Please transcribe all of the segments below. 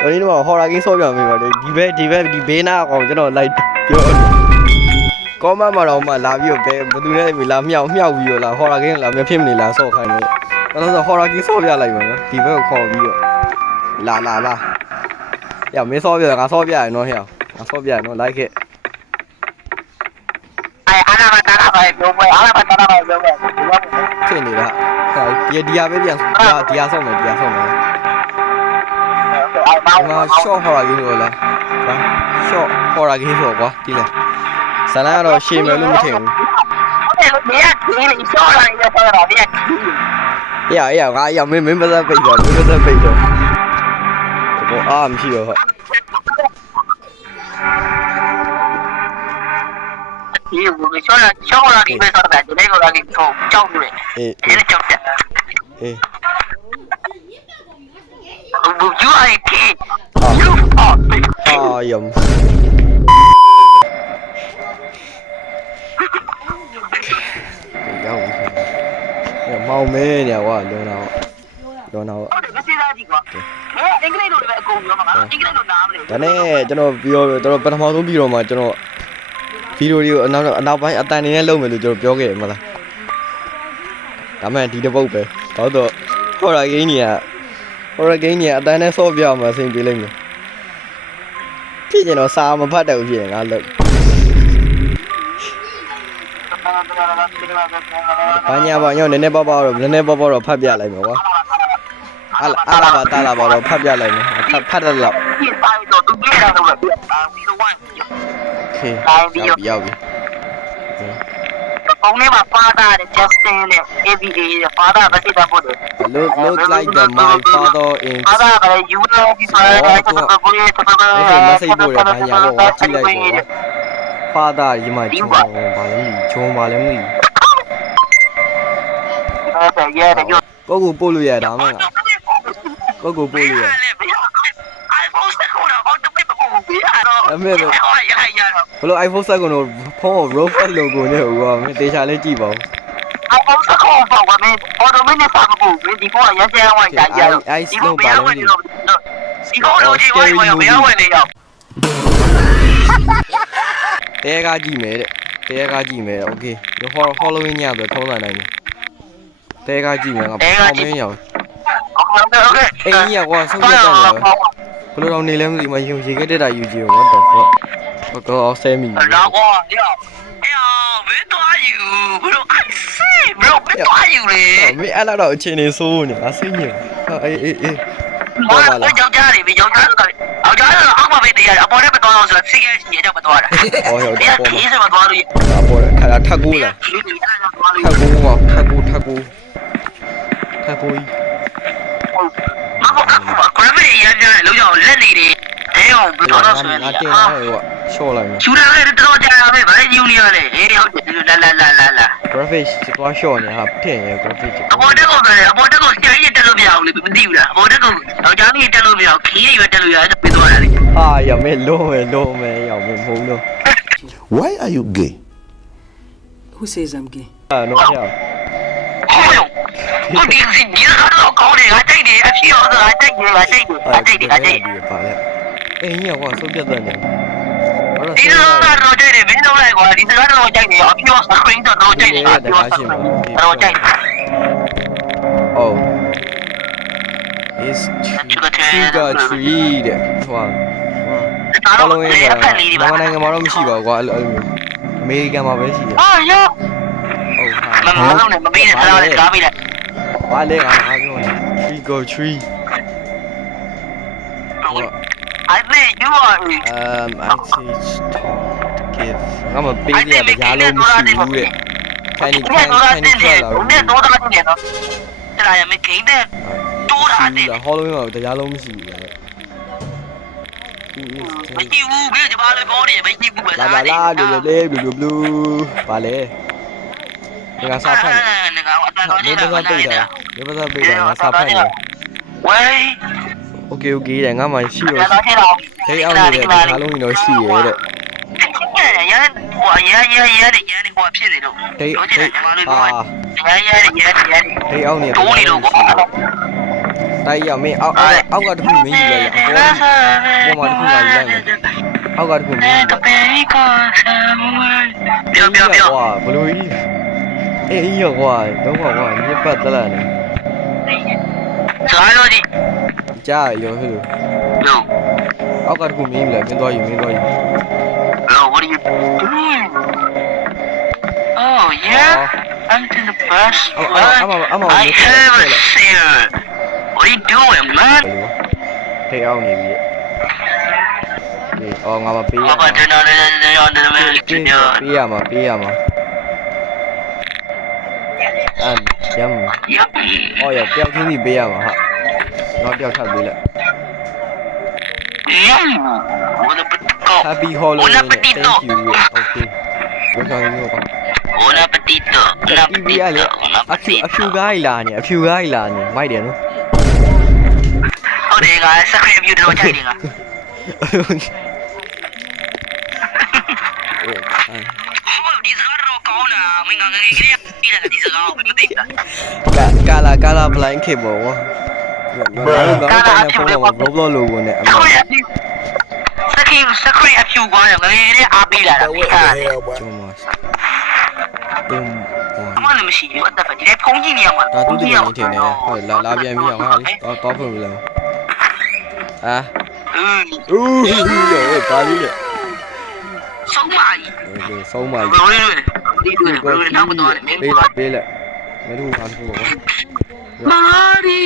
ဒီနေ့မှာဟော်ရာကင်းဆော့ပြမယ်ပါလေဒီဘေးနာကောင်ကျွန်တော်လိုက်ပြောကောမမှာတော့မှလာပြီးတော့ဘယ်သူနဲ့လာမြောက်ပြီးတော့လာဟော်ရာကင်းလာမဖြစ်မနေလာဆော့ခိုင်းလို့တော့ဆိုဟော်ရာကင်းဆော့ပြလိုက်ပါနော်ဒီဘက်ကိုခေါ်ပြီးတော့လာရမင်းဆော့ပြငါဆော့ပြရနော်ဟဲ့ငါဆော့ပြရနော်လိုက်ခဲ့အားလာပါပြောပွဲအားလာပါပြောပွဲဖြစ်နေတာဒီဟာပဲပြန်ဒီဟာဆော့မယ်ဒီဟာshort ဟော်ရာကင်းလို့လားဟာ short ဟော်ရာကင်းဆိုကွာဒီလေဇာလန်ကတော့ရှေ့မယ်လို့မထင်ဘူးဟုတ်တယ်လို့မင်းကဒီshort လာနေတော့တော့မင်းကအေးငါမင်းပါစပိတ်တော့ဘောအားမရှိတော့ဟုတ်ဒီဘယ်shortလာဒီပဲဆော့တာဒီနေ့ကလာကြီးကြောက်နေတယ်အေးကြောက်တယ်အေးYou are a kid. You are big. Yum. မောင်မဲနေကွာလွန်တော့ဟုတ်တယ်မစစ်သားကြီးကွာအင်္ဂလိပ်လိုလည်းအကုန်ပြောမှာငါအင်္ဂလိပ်လိုနားမလဲဒါနဲ့ကျွန်တော်ပြောတော့ပထမဆုံးပြီးတော့မှကျွန်တော်ဗီဒီယိုတွေကိုအနောက်ပိုင်းအတန်နေနဲ့လုပ်မယ်လို့ကျွန်တော်ပြောခဲ့တယ်မလားဒါမှဒီတစ်ပုတ်ပဲတော့ဟော်ရာဂိမ်းကြီးအတန်းနဲ့ဆော့ပြအောင်မဆင်ပြေလိမ့်မယ်ဖြစ်ကျင်တော့စာမဖတ်တယ်ဖြစ်ရင်ငါလုပ်ဘာညာပါညောနည်းနည်းပေါ့တော့ဖတ်ပြလိုက်မယ်ကွာအားလာပါတားလာပါတော့ဖတ်ပြလိုက်မယ်ဖတ်တယ်လို့โอเคရောက်ပြီပုံနဲ့မှာဖားတာတဲ့ Justin နဲ့ ABA ဖားတာပဲစိတ်တဖို့တယ် look like the my father in ဖားတာပဲ you know ဒီဖားတာမစိတ်ဖို့ရဘာညာတော့ကြည့်လိုက်တော့ father ဒီမှာဂျုံပါလဲမသိကိုကိုပို့လို့ရတာမလားကိုကိုပို့လို့ရiPhone 7ကိုတော့တော့ပြပို့ပေးရတော့အမေဘလို့ iPhone 7ကိုဖုန်း robot logo နဲ့ဟိုကမင်းတေချာလေးကြည့်ပါဦး iPhone 7ကိုပေါ့ကွာမင်း automatic နဲ့စာမပို့ဘူးဒီဖုန်းကရမ်းကျန်းဝိုင်းကြရတော့ဒီဖုန်းဘယ်ဝင်နေတော့ဒီဖုန်းလုံးကြီးဝိုင်းဘယ်ဝင်နေရောက်တဲကားကြည့်မယ်โอเคဟောလိုဝင်းညပဲထုံးလာနိုင်တယ်တဲကားကြည့်မယ်ငါပေါင်းမင်းရောက်โอเคအိမ်ကြီးကွာဆုံးဖြတ်တယ်ဘယ်လိုတော့နေလဲမသိမရေခဲတက်တာယူကြည့် what the fuck တော့ဆဲမိတော့ကွာရောက်မင်းသွားယူဘလို့အိုက်ဆေးဘလို့မင်းသွားယူလေမင်းအဲ့တော့အချိန်နေဆိုးနေငါစိတ်ညစ်အေးဘာလဲကြောက်ကြတယ်ကြောက်ကြတယ်အောက်ကြတယ်အောက်မှာပဲတရားအပေါ်ထဲမသွားအောင်ဆိုတော့စိတ်ကြီးရတော့မသွားတာဟောဟုတ်တယ်ပေါ်မှာဒီစမှာသွားလို့အပေါ်ခါထပ်ကူးလားထပ်ကူးမဟုတ်ကရမီရရလောက်ကြလက်နေတယ်တဲအောင်ဘယ်တော့ဆိုရင်တင်ရတယ်ကွာရှော့လိုက်မယ်ရှူတာလည်းတော်ကြရမယ်ဗါလဲယူနေရလေအေးဟုတ်တယ်လာ graphic သွားရှော့နေဟာထင်ရ graphic အပေါ်တက်ကိုကြာကြီးတက်လို့မရဘူးလေမသိဘူးလားအပေါ်တက်ကိုတော့ကြာကြီးတက်လို့မရဘူးခီးရွယ်တက်လို့ရတယ်ပြီးသွားတာလေဟာရမယ်လုံးမယ်ရောက်မယ်မဟုတ်လို့ Why are you gay? Who says I'm gay? နော်ရဟုတ်ဒီကတော့ကောင်းတယ်ငါတိုက်တယ်အဖြစ်ရောဆိုတာတိုက်တယ်ပါလေအိမ်ကြီးကွာဆုံးဖြတ်တယ်ဒီကတော့ကြိုက်တယ်မင်းတို့လိုက်ကွာဒီကတော့ကြိုက်တယ်အဖြစ်ရော screen တော့ကြိုက်တယ်တော့ကြိုက်တယ်Oh is sugar tree တဲ့ဟိုဘာလို့လဲမြန်မာနိုင်ငံမှာတော့မရှိပါဘူးကွာအဲ့လိုအမေရိကန်မှာပဲရှိတယ်ဟာရောဟုတ်ဟာမပေးနဲ့စားရတယ်ကားပေးလိုက်ဘာလဲငါပြောနေ sugar tree I think you are I teach give ငါမပေးရတရားလုံးမရှိဘူးတဲ့ခိုင်းနေထွက်လာတော့တော့တော့နေတော့တရားရမယ်ဂိမ်းတဲ့တိုးတာတဲ့ဟောလုံးမှာတရားလုံးမရှိဘူးတဲ့မရှိဘူးဘယ်ဒီမှာလဲပေါ်နေမရှိဘူးပဲလာလေဘလူဘာလဲငါစားဖတ်နေငါအတန်တော့နေတာငါစားပိတ်တာငါစားဖတ်နေဝေးโอเคတဲ့ငါမှရှိတော့ထိအောင်နေတဲ့အားလုံးတော့ရှိရဲတဲ့ရဟိုရဟိုဖြစ်နေတော့ထိအောင်နေတိုးနေတော့ကွာ တိုက်ရမင်းအောက်ကတခုမင်းယူလိုက်ရအပေါ်မှာတခုငါယူလိုက်မယ်အောက်ကတခုမင်းပြောကွာဘလိုကြီးအေးရောကွာတော့ကွာညစ်ပတ်သလားနေ စကားလို့ဒီ ကြားရောဟဲ့လို့ no အောက်ကတခုမင်းယူလိုက်မင်းသွားယူ no what are you doing oh yeah I'm in the bus I have a sale what are you doing man ထိအောင်နေပြီဒီအော်ငါမပေးရ ဘာတင်နေပေးရမှာပေးရမှာယမ်အော်ရတယောက်ချင်းစီပေးရမှာဟာနောက်တယောက်ထပ်ပေးလိုက် Buon appetito. Happy Halloween. Buon appetito. Thank you. Okay. Welcome you. Buon appetito. Buon appetito. A few guy လာနေအဖြူ guy လာနေမိုက်တယ်နော် ဟုတ်တယ်ကစခရီးဗီဒီယိုတော့ကြိုက်တယ်ကဒီစကားတော့ကောင်းတာမင်းငါငယ်ကလေးပြီးတာဒီစကားကိုမသိတာကာလာ blind cable ဝါကာလာအဖြူလေး Roblox logo နဲ့အမှန်စခရီးအဖြူကောင်းတယ်ငယ်ကလေးအားပေးလာတာဟုတ်ကဲ့ကျွန်မတုံးအမှန်လည်းမရှိဘူးအသက်ပဲဒီတိုင်းဖုန်းကြည့်နေရမှာဒါတူတူနေထင်နေဟုတ်လာပြန်ပြီးအောင်ဟာတော့ဖွင့်ပြီလားအာဦးရောပါလိလေဆုံးမကြီးဆုံးမကြီးဘယ်လိုလဲနောက်မတော်နဲ့မင်းကပေးလိုက်မင်းတို့ဟာတခုပါမာရီ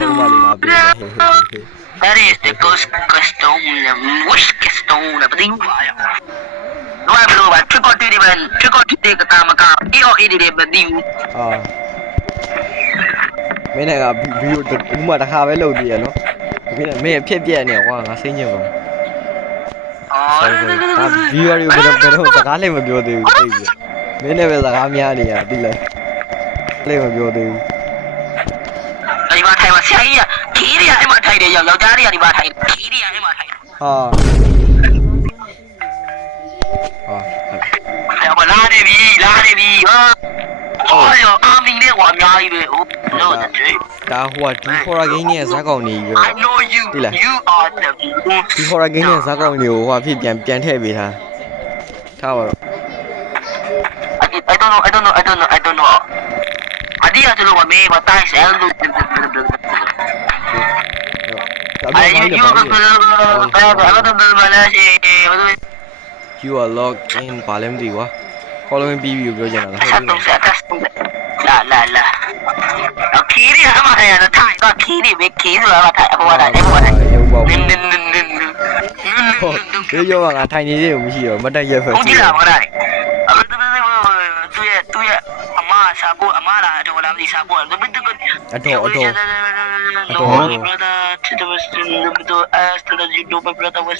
ဆုံးမလေးငါပေး That is the ghost custom wish custom ဘာလို့လဲtrick or treat ကတာမကအေးတော့အေးတယ်မသိဘူးမင်းကဗီဒီယိုတူးမှတစ်ခါပဲလုပ်သေးရနော်မင်းဖြစ်ပြက်နေကွာငါစိတ်ညစ်ပါဗီဒီယိုတွေဘယ်တော့စကားလည်းမပြောသေးဘူးသိပြီမင်းနဲ့ပဲစကားများနေရသိလိုက်လည်းမပြောသေးဘူးဒီမှာထိုင်မှာဆရာကြီးကခီးတွေကအဲ့မှာထိုင်တယ်ယောက်ျားတွေကဒီမှာထိုင်ခီးတွေကအဲ့မှာထိုင်ဟာလာနေပြီအော်ယောအာမင်းလေးကအများကြီးပဲဟုတ်လို့ဒါဟိုကဒီ horror game နဲ့ဇာတ်ကောင်နေပြီ I know you you are the ဒီ horror game နဲ့ဇာတ်ကောင်တွေကိုဟိုဖြစ်ပြန်ထည့်ပေးထားပါတော့ I don't know အဒီရဆိုလို့မမေးမတိုင်းဆဲလို့You are logged in ပါလဲမသိကွာ Halloween ပြီးပြီပြောကြတာလားလာခီးရအမရတာထိုင်တော့ခီးနေပဲခီးဆိုတာထိုင်အပေါ်လာတယ်ပေါ်လာရုပ်ပေါက်ဒီရောကငါထိုင်နေသေးလို့မရှိတော့မတက်ရက်ဖွဲ့ကြည့်လာပါလားသူရဲ့အမစာဖို့အမလာတော့လာမသိစာဖို့တော့ဘယ်တော့အတော် brother to the western to us to the you my brother was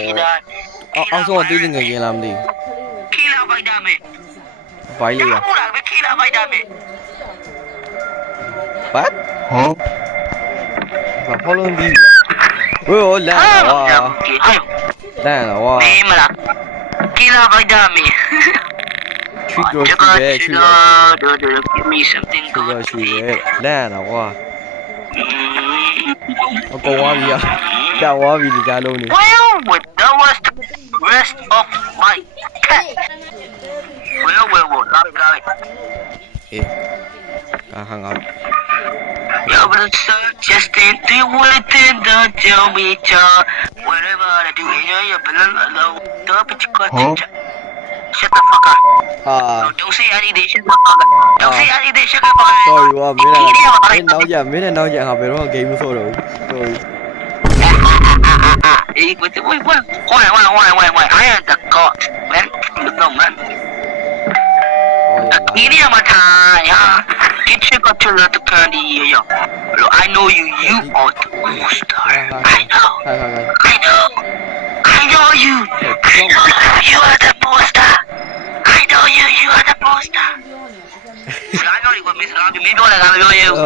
kila အောင်ဆုံးအသေးငယ်ရင်လားမသိ kila ဘိုက်တာမေ ဘိုက်လေးရ ဟုတ်လား kila ဘိုက်တာမေ What ဘာ Halloween ပြီးလားဝေးလာဝါလာဝါမေးမလား kila ဘိုက်တာမေ Trick or give me something good. Lana, wow. Okay, wow, yeah. That wow, we did that only. Well, that was the rest of my cat. Well, got it. Hey, hang on. Yeah, but it's just into within the tell me, whatever I do, you're below. Don't be too Shut the fuck up. Don't say anything. Shut the fuck up. Don't say anything. Shut the fuck up. Sorry, wow. Mình nói giờ học về đó game thôi rồi. Sorry. Wait. I am the god, man. No, man. Ini yang macam ya. Kita got to learn to candy, yo. I know you. You are the monster. I know you. You are the monster. I know you are the monster. စကားပြောလို့မင်းစကားပြောမင်းပြောတယ်ငါမပြောရဘူး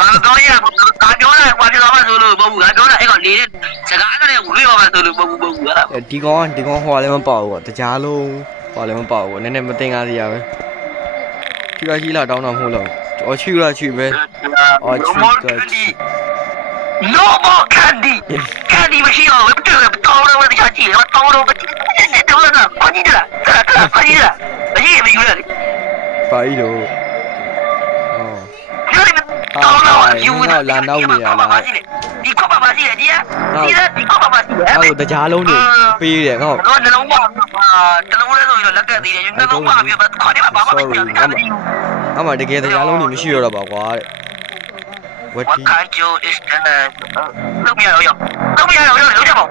ငါမပြောရဘူးငါပြောတယ်ကွာပြောမှဆိုလို့မဟုတ်ဘူးငါပြောတယ်အဲ့ကောင်နေတဲ့စကားကလည်းဝေးပါမှဆိုလို့မဟုတ်ဘူးအဲ့ဒါဒီကောင်ဟိုလည်းမပေါဘူးတကြားလုံးဟိုလည်းမပေါဘူးနည်းနည်းမတင်ကားစီရပဲချီလာတောင်းတော့မဟုတ်လို့အော်ချီပဲအော်ချီ no more candy candy မရှိတော့ဘူးတော်တော်တခြားကြည့်တော့တော်တော်တော်လာခွန်ကြီးလားခွန်ကြီးလားမရှိမယူရလေ ပါဤတော့ ပြောနေတော်တော်ယူလာနောက်နေရလားဒီကောပါပါရှိတယ်ဒီဒီကောပါပါရှိတယ် အဲ့ဒါကြားလုံးနေပေးတယ်ငါ့ တော့နှလုံးပါတလုံးလဲဆိုရင်လက်ကက်သေးတယ်နှလုံးပါပြပါခေါ်နေပါဘာမှမပြောဘူးအမှတကယ်တရားလုံးနေမရှိတော့တာပါကွာတဲ့ What can't you is look me out yo look me out yo လောက်ကြပါ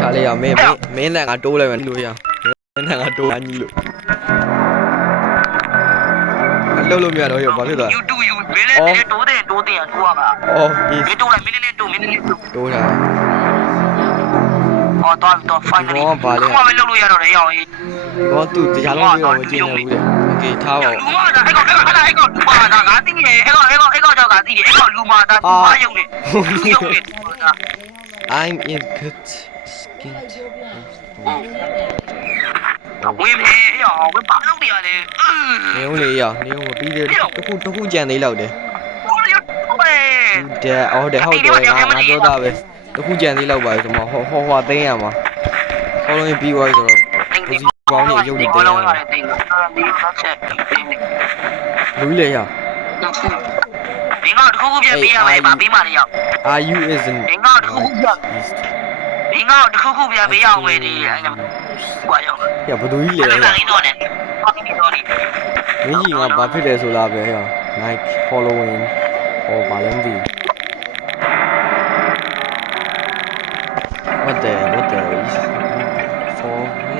ဒါလေးရမင်းနဲ့ငါတိုးလိုက်မယ်လို့ရမင်းနဲ့ငါတိုးညီလို့အလုပ်လို့မရတော့ရဘာဖြစ်သွား You do you မင်းလည်းတိုးတယ်တိုးရမှာ အော်ဒီ မင်းတိုးလိုက်မင်းလည်းတိုးတိုးတာ ဟောတော့ finally ဘာလဲမလုပ်လို့ရတော့တယ်ရောင်းရေး တော့သူတရားလုံးပြောမကြည့်နေဘူးတဲ့โอเคထားပါဦး လူမာတာအဲ့ကောင်မာတာငါသိနေအဲ့ကောင်ကြောင့်ငါသိတယ်အဲ့ကောင်လူမာတာသူမယုံနေလူယုံနေ I'm in good skin ဝေးမေးရောဝေးဘာလုပ်နေရလဲ နေဦးလေရနေဦးမပြီးသေးဘူးတခုကြံသေးလောက်တယ်တဲ့အော်တဲ့ဟုတ်တယ်ငါပြောတာပဲတခုကြံသေးလောက်ပါဒီမှာဟောသိမ်းရမှာဟောလုံးပြီးသွားပြီဆိုတော့ဒီပေါင်းနေရုပ်နေတယ်လူလေရဒီကောင်တခုခုပြပေးရမယ်ဗာပေးမှလည်းရောက် Are you isn't ဒီကောင်တခုခုပြပေးရအောင်မယ်ဒီအဲ့ဒါကွာရောက် ရဘသူကြီးလေရ အဲ့ဒါလေးတော့တယ်ဟုတ်ပြီတော့ဒီ မင်းကြီးကဘာဖြစ်လဲဆိုလားပဲရ Night following ဟောဘာလဲမသိ What the is for me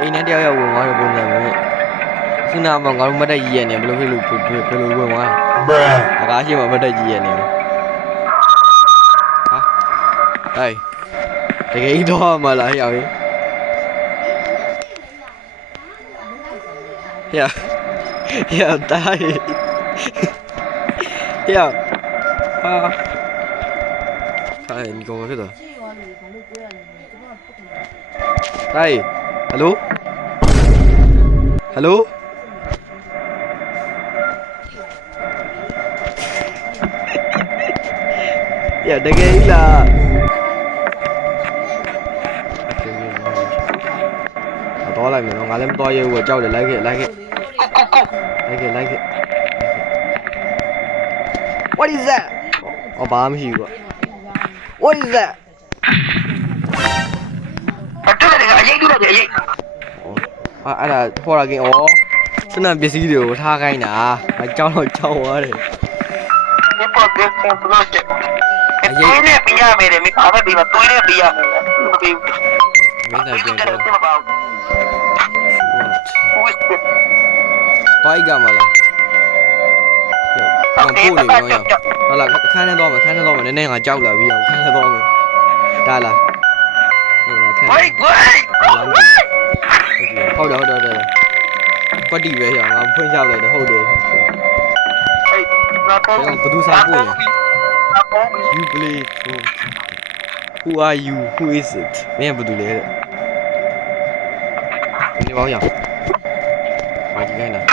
အိမ်နဲ့တယောက်ရောက်ဝင်သွားတဲ့ပုံစံမျိုးခုနကမှငါတို့မတ်တက်ကြီးရနေဘယ်လိုဖြစ်လို့ဘယ်လိုဝင်သွားအကားရှိမှမတ်တက်ကြီးရနေဟာဟဲ့တကယ်တော့မလားရောက်ရင်呀，大爷，呀，啊，大爷，你跟我说的。大爷 ，hello，hello，呀，这个啦。多嚟明我嗌你咁多嘢喎，周嚟嚟嘅。Like it. What is that? 我把မရှိဘူး What is that? အဲ့ဒါခေါ်လာခင်ဩစနပစ္စည်းတွေကိုထားခိုင်းတာအကြောင်းတော့ကြောက်သွားတယ်သွေးနဲ့ပြရမယ်တဲ့မိခါပဲပြီးမှသွေးနဲ့ပြရမယ်မပြီးဘူးမင်းလည်းပြန်တော့ တော့ပါဘူး သွားကြမှာလားဟုတ်ပို့နေရောဟုတ်လားခန်းထဲတော့မယ်နည်းနည်းငါကြောက်လာပြီခန်းထဲတော့မယ်ဒါလားဝိုင်းဟုတ်တယ်ကွက်တီပဲရငါဖွင့်ချလိုက်တယ်ဟုတ်တယ်ဘယ်သူစားပို့လဲ You play Who are you? Who is it? မင်းဘယ်သူလဲတဲ့ဒီဘောင်းရပါဒီတိုင်းလား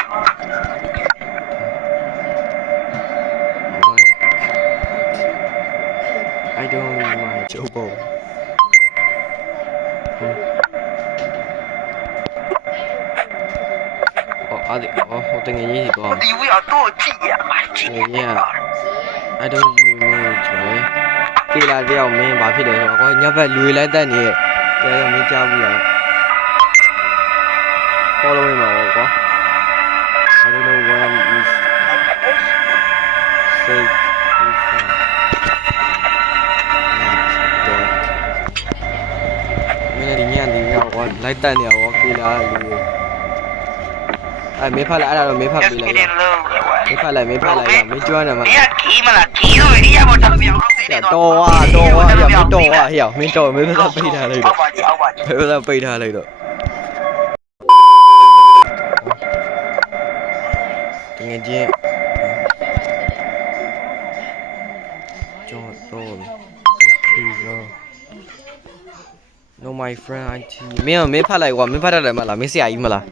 I don't mind ချိုးပေါ့ဟိုတငယ်ကြီးတော့ဒီဝီအတော့ကြည့်ရမှာကြည့်ရ I don't mind ကျော်ပြေးလာတဲ့အောင်မင်းဘာဖြစ်လဲဆိုတော့ညဘက်လူတွေလိုက်တက်နေရဲ့တဲတော့မင်းကြားဘူးလား following မှာပေါ့ကွာ I don't know what I'm is sayမင်းဒီညနေရောက်ကွာလိုက်တက်နေရောပြေးလာလူတွေအဲ့မေးဖတ်လိုက်အဲ့ဒါတော့မေးဖတ်ပေးလိုက်မေးဖတ်လိုက်မင်းကျွမ်းတယ်မလား ဒီကခီးမလားခီးလို့ဒီရပေါ်တော့ပြောင်းလို့နေတော့တော်ဝါဟဲ့မင်းတော်မေးဖတ်ပိတ်ထားလိုက်တော့အောက်ပါဒီမေးဖတ်ပိတ်ထားလိုက်တော့တကယ်ချင်းကျော်တော့ No my friend IT မင်းဖတ်လိုက်ကွာမင်းဖတ်တတ်တယ်မလားမင်းဆရာကြီးမလား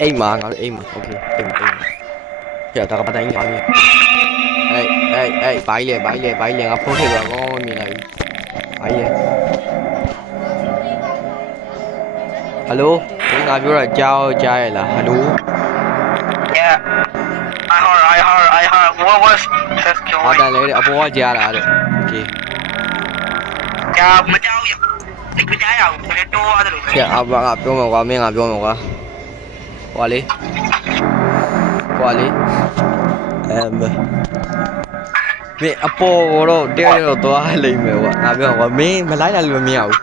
အိမ်မှာငါတို့အိမ်မှာโอเคအိမ်ဟဲ့ဒါကပတိုင်းငါမြင်အေးဘိုင်းလေငါဖုန်းထည့်ပါကောင်းမြင်လိုက်ဘိုင်းလေဟယ်လိုငါပြောတာကြားရလားဟယ်လို Yeah I heard what was just ဟာတန်လေအပေါ်ကကြားလာတဲ့โอเค ကြာမကြောက်ရဒီကကြားရအောင်ဘယ်တော့ရတယ်လို့ ကဲအဘငါပြောမှာကွာမင်းငါပြောမှာကွာဟွာလေမင်းအပေါ်တော့တော့သွားလိမ့်မယ်ကွာငါပြောကွာမင်းမလိုက်လာလို့မရဘူး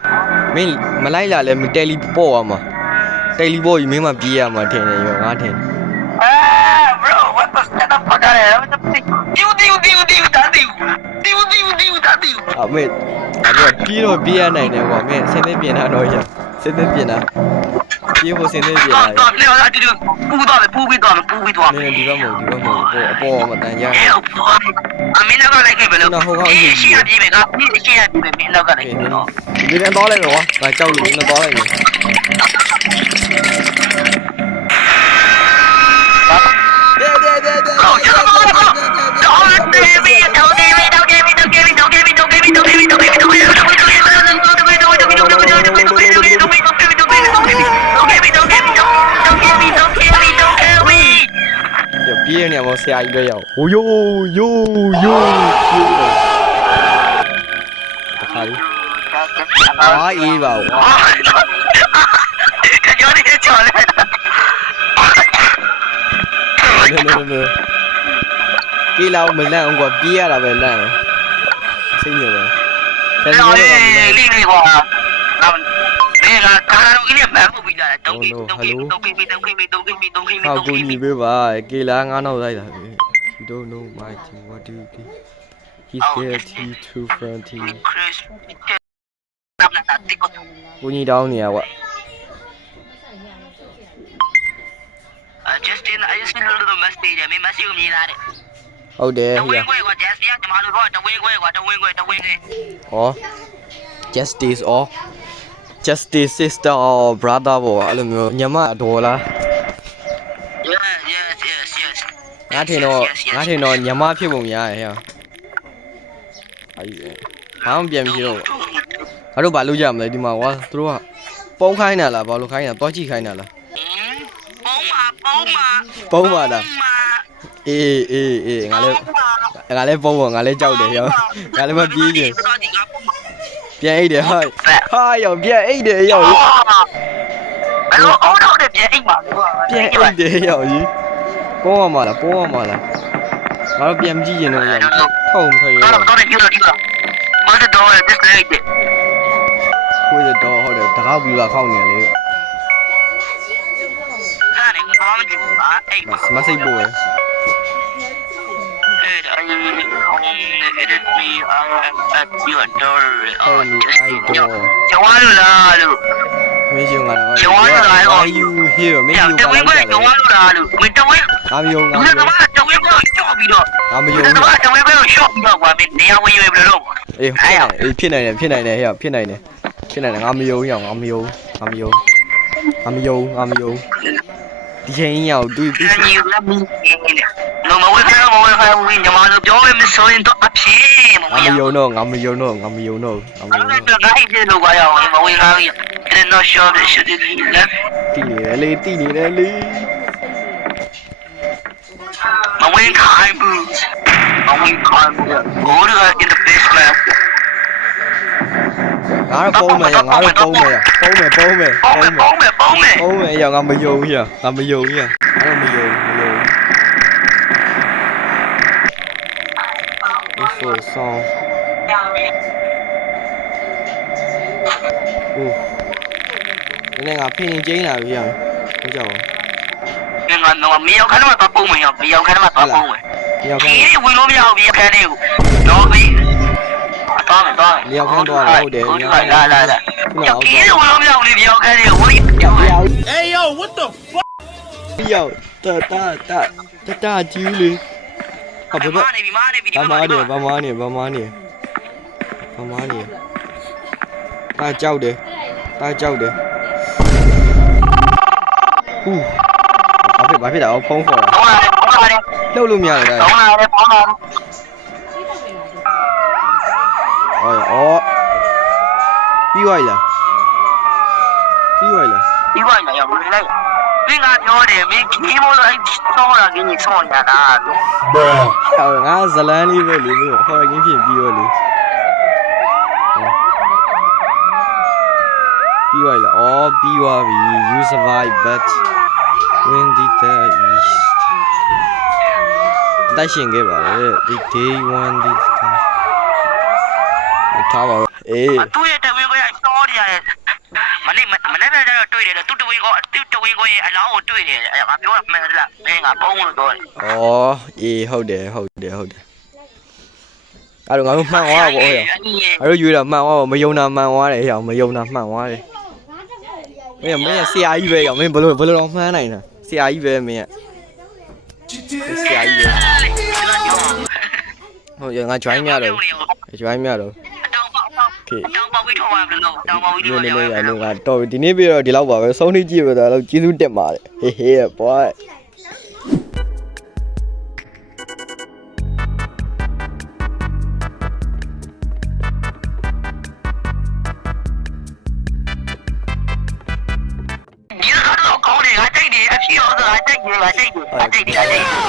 မင်းမလိုက်လာလဲမတယ်လီပေါ့ရမှာတယ်လီပေါ့ကြီးမင်းမပြေးရမှာထင်တယ်ရောငါထင် bro what the stand up for thatအမေပြေးတော့ပြေးရနိုင်တယ်ကွာမင်းစင်းနေပြင်တာတော့ရစင်းနေပြင်တာပြေးဖို့စင်းနေပြင်တာ တော့လေလာတူပူတော့ပူပြီးတော့ နင်းဒီဘက်မဟုတ်အပေါ်မတန်ကြရ အမင်းတော့လိုက်ခဲ့ပဲလို့ရှေ့ရပြေးမယ်ကရှေ့ရပြေးမယ်မင်းတော့လိုက်ခဲ့တော့ ဒီပြန်သွားလိုက်တော့ကွာငါကြောက်လို့မသွားလိုက်ဘူး ပြေးနေမှာဆရာကြီးပဲရောက်ဟိုယိုတခါလေးအားအေးပါကွာ ကျော်နေကျော်နေ ပြေးလောက်မလန့်အောင်ကွာပြေးရတာပဲလန့်စိတ်ညစ်ပဲဆက်နေတော့ ကွာနေကကားတော့အင်းနဲ့မဟုတ်ပြီးတာတုံးကိတုံးကိ ဟောကိုညီပေးပါကေလာငါးနောက်လိုက်တာ You don't know my team what do you do He's there too friendly ကိုညီတောင်းနေရကွာ Justin I just need a little message မင်း message ကိုမြင်လာတယ် ဟုတ်တယ် တဝင်းခွဲကွာ Justin ကညီမတို့ကတဝင်းခွဲကွာတဝင်းခွဲ ဟော Justice or Justice sister or brother ဘောအဲ့လိုမျိုးညမတော်လား Yes ငါထင်တော့ညမဖြစ်ပုံရတယ်ဟဲ့ဘာမှပြန်ပြီးတော့ငါတို့ဘာလုပ်ကြမလဲဒီမှာကွာသူတို့ကပုံခိုင်းတာလားဘာလို့ခိုင်းတာတွားကြည့်ခိုင်းတာလားပုံပါလားအေးငါလည်းပုံပါငါလည်းကြောက်တယ်ရောငါလည်းမပြေးကြပြန်အိတ်တယ်ဟာရောပြန်အိတ်တယ်ရော ဘယ်လိုအော်တော့ပြန်အိမ်မှာပြန်အိတ်တယ်ရောကြီးပုံရမှာလားငါတို့ပြန်ကြည့်ရင်တော့ရထုံမထွက်ရတော့ တော့ယူတော့ဒီကမတ်တော့ disconnect ကိုယ်တော့ဟုတ်တယ်တကားပြီးတော့ခောက်နေလေ အဲ့ဒါနဲ့ဘာမှမကြည့်ဘူးအိမ်မှာ မစိတ်ပို့ရ edit me at your door ဟုတ်ပြီအိုက်တော့ ကျော်လို့လားလို့ မင်းရှင်ကတော့ Why you here မင်းယူ တ ပါ ဝင်းက လား ကျော်လို့လားလို့မတဝင်း ငါမယုံ တဝင်းကကျော်ပြီးတော့ ငါမယုံ တဝင်းကကျော်ပြီးတော့ shop တော့ကွာမင်းနေရာဝင်ရွေးဘယ်လိုလုပ် အေးဖြစ်နိုင်တယ်ဟဲ့ဖြစ်နိုင်တယ်ငါမယုံရအောင်ငါမယုံဒီချိန်ကြီးရောက်သူ 你那明天的，那么我看我你妈都叫我们收人多啊屁， ငါမယုံတော့ငါမယုံတော့ 俺这哪一天都管要，你妈为啥呀？现在那小的小的来， တီနေတယ်လေ 我为看不，我这个 in the basement。 ငါတော့ပုံမယ်ရောငါတော့ပုံမယ်ရောငါမယုံရငါမယုံရအဲ့မယုံ It's for song နည်းငါဖိနေကျင်းလာပြီရဟုတ်ကြပါ 我没有看到他崩没有，没有看到他崩没。 ရောက်ခ 你 န်း 的为什么要别看的？老妹，当然。ဟုတ်တယ် 来，要别的为什么要你不要看的？我也不要。 Hey yo, what the fuck? ရောက်တာကြီးလေဟာဘယ်ဘာမားနေတာကြောက်တယ်ဟူး ဘာဖြစ်တာဖုန်းခေါ်တာ ပေါင်းလာတယ် လှုပ်လို့မရဘူးလား ပေါင်းလာတယ်ပေါင်းလာတယ် အော်ပြီးသွားပြီလားပြီးသွားပြီလား ဒီဝိုင်းလာရောက်ဝင်လိုက်မင်းကပြောတယ်မင်းကြီးမို့လို့အဲ့ဆောင်းလာကင်းကြီးဆောင်းနေတာလို့ ဟောငါဇလန်းလေးပဲလေမျိုးဟောရင်းဖြစ်ပြီးရောလေပြီးသွားပြီလားအော်ပြီးသွားပြီ you survive but when did the east တိုက်ရှင်ခဲ့ပါလေ the day one did ထားပါတော့အေး သူ့ရဲ့တဝင်းကိုဆောင်းနေရတယ်မနေ့တော့တွေ့တယ်သူ့တဝင်းကိုရဲ့အလောင်းကိုတွေ့တယ်ငါပြောမှန်းလားမင်းကပုံးလို့ပြောတယ် အော်အေးဟုတ်တယ်အဲ့တော့ငါတို့မှန်သွားပါဘောဟဲ့အဲ့တို့ယူတာမှန်သွားပါမယုံတာမှန်သွားတယ်ဟဲ့မယုံတာမှန်သွားတယ်မင်းဆရာကြီးပဲရောမင်းဘယ်လိုတော့မှန်းနိုင်တာဆရာကြီးပဲမင်းဆရာကြီးပဲဟုတ်ရငါ join ရတော့ join ရတော့ တောင်းပေါပြီးထောက်ပါဘယ်လိုတောင်းပေါပြီးထောက် နေရလို့ကတော့ဒီနေ့ပြီးတော့ဒီလောက်ပါပဲဆုံးနေကြည့်ပဲတော့ကျေးဇူးတင်ပါတယ်ဟေး boyဒီကတော့ကောင်းတယ်ငါကြိုက်တယ်အဖြစ်ရောဆိုငါကြိုက်တယ်